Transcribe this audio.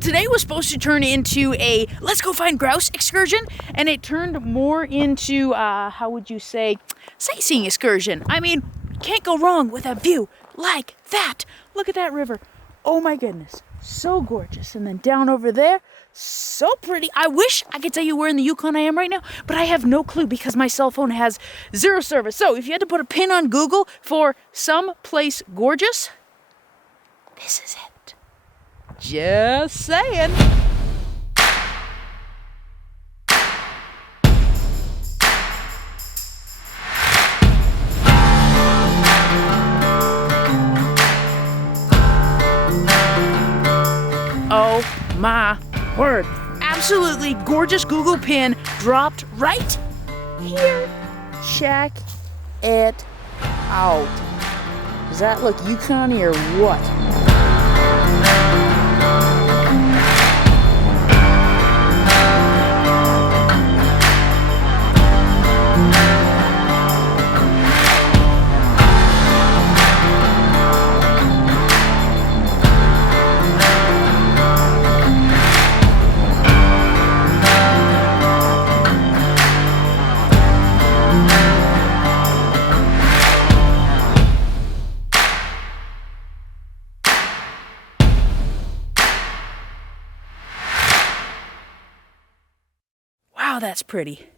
today was supposed to turn into a let's go find grouse excursion, and it turned more into, how would you say, sightseeing excursion. I mean, can't go wrong with a view like that. Look at that river. Oh my goodness, so gorgeous. And then down over there, so pretty. I wish I could tell you where in the Yukon I am right now, but I have no clue because my cell phone has zero service. So if you had to put a pin on Google for some place gorgeous, this is it. Just saying. Oh my word. Absolutely gorgeous Google pin dropped right here. Check it out. Does that look Yukon-y or what? Wow, that's pretty.